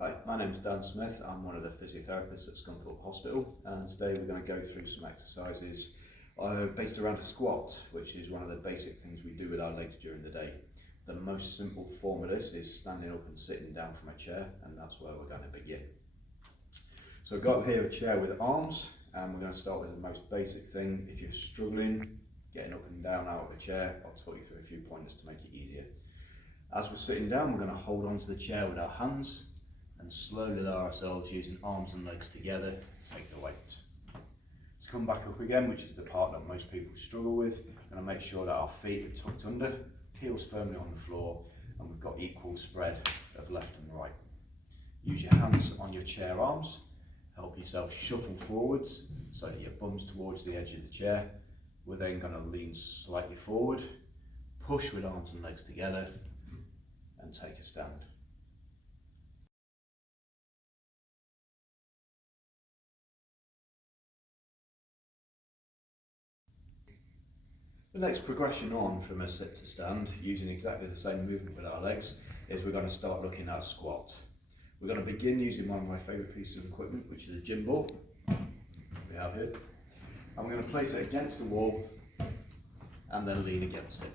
Hi, my name is Dan Smith. I'm one of the physiotherapists at Scunthorpe Hospital, and today we're going to go through some exercises based around a squat, which is one of the basic things we do with our legs during the day. The most simple form of this is standing up and sitting down from a chair, and that's where we're going to begin. So I've got here a chair with arms, and we're going to start with the most basic thing. If you're struggling getting up and down out of a chair, I'll talk you through a few pointers to make it easier. As we're sitting down, we're going to hold onto the chair with our hands and slowly lower ourselves using arms and legs together to take the weight. To come back up again, which is the part that most people struggle with, we're going to make sure that our feet are tucked under, heels firmly on the floor, and we've got equal spread of left and right. Use your hands on your chair arms, help yourself shuffle forwards so that your bum's towards the edge of the chair. We're then going to lean slightly forward, push with arms and legs together, and take a stand. The next progression on from a sit to stand, using exactly the same movement with our legs, is we're going to start looking at a squat. We're going to begin using one of my favourite pieces of equipment, which is a gym ball we have here. And we're going to place it against the wall and then lean against it.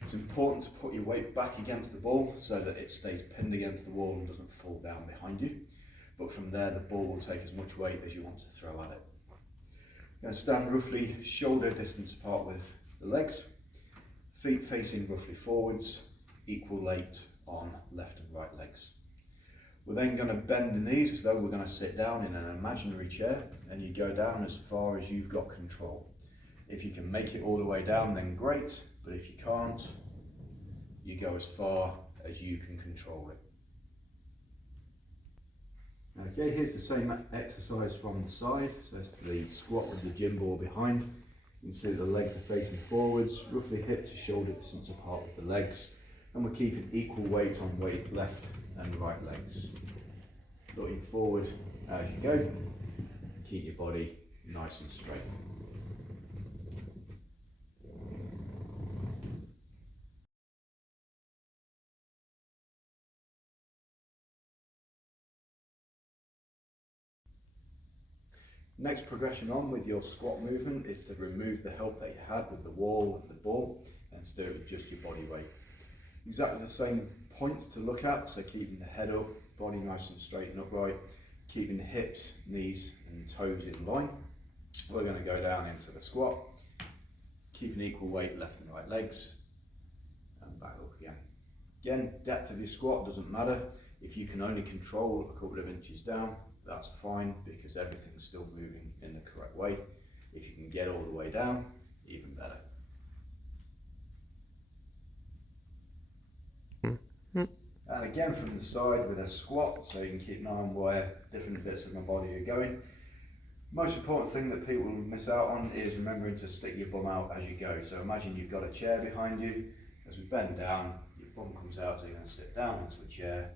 It's important to put your weight back against the ball so that it stays pinned against the wall and doesn't fall down behind you. But from there, the ball will take as much weight as you want to throw at it. You're going to stand roughly shoulder distance apart with the legs, feet facing roughly forwards, equal weight on left and right legs. We're then going to bend the knees as though we're going to sit down in an imaginary chair, and you go down as far as you've got control. If you can make it all the way down, then great, but if you can't, you go as far as you can control it. Okay, here's the same exercise from the side. So it's the squat with the gym ball behind. You can see the legs are facing forwards, roughly hip to shoulder distance apart with the legs. And we're keeping equal weight on left and right legs. Looking forward as you go. Keep your body nice and straight. Next progression on with your squat movement is to remove the help that you had with the wall and the ball and to do it with just your body weight. Exactly the same point to look at, so keeping the head up, body nice and straight and upright, keeping the hips, knees and toes in line. We're going to go down into the squat, keeping equal weight left and right legs and back up again. Again, depth of your squat doesn't matter. If you can only control a couple of inches down, that's fine because everything's still moving in the correct way. If you can get all the way down, even better. And again from the side with a squat, so you can keep an eye on where different bits of my body are going. Most important thing that people miss out on is remembering to stick your bum out as you go. So imagine you've got a chair behind you. As we bend down, your bum comes out, so you're going to sit down into a chair.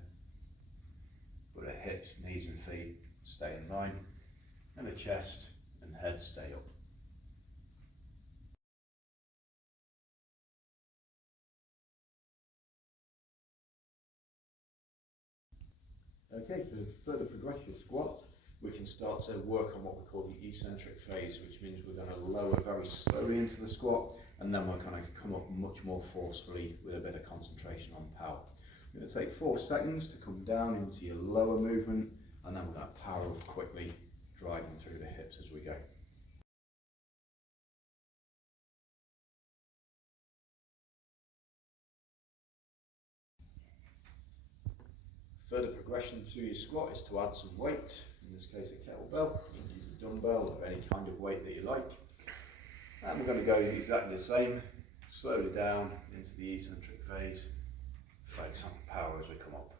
But the hips, knees and feet stay in line, and the chest and head stay up. Okay, for further progress with squat, we can start to work on what we call the eccentric phase, which means we're going to lower very slowly into the squat, and then we're going to come up much more forcefully with a bit of concentration on power. We're going to take 4 seconds to come down into your lower movement, and then we're going to power up quickly, driving through the hips as we go. Further progression to your squat is to add some weight, in this case a kettlebell. You can use a dumbbell or any kind of weight that you like. And we're going to go exactly the same, slowly down into the eccentric phase, focus on power as we come up.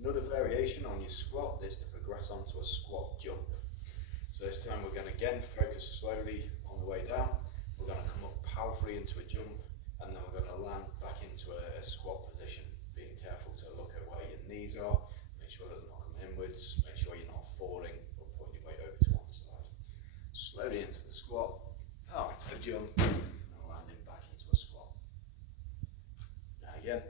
Another variation on your squat is to progress onto a squat jump. So this time we're going to again focus slowly on the way down. We're going to come up powerfully into a jump, and then we're going to land back into a squat position, being careful to look at where your knees are, make sure that they're not coming inwards, make sure you're not falling or putting your weight over to one side. Slowly into the squat Out to the jump, and landing back into a squat. Down again.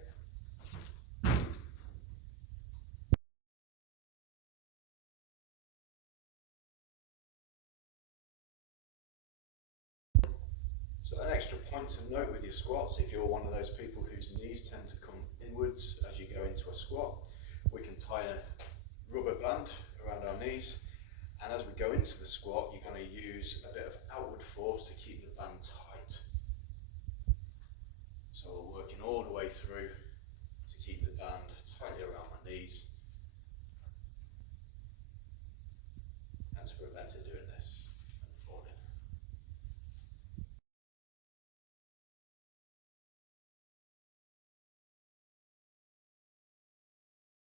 So an extra point to note with your squats, if you're one of those people whose knees tend to come inwards as you go into a squat, we can tie a rubber band around our knees, and as we go into the squat, you're going to use a bit of outward force to keep the band tight. So we're working all the way through to keep the band tightly around my knees and to prevent it doing this.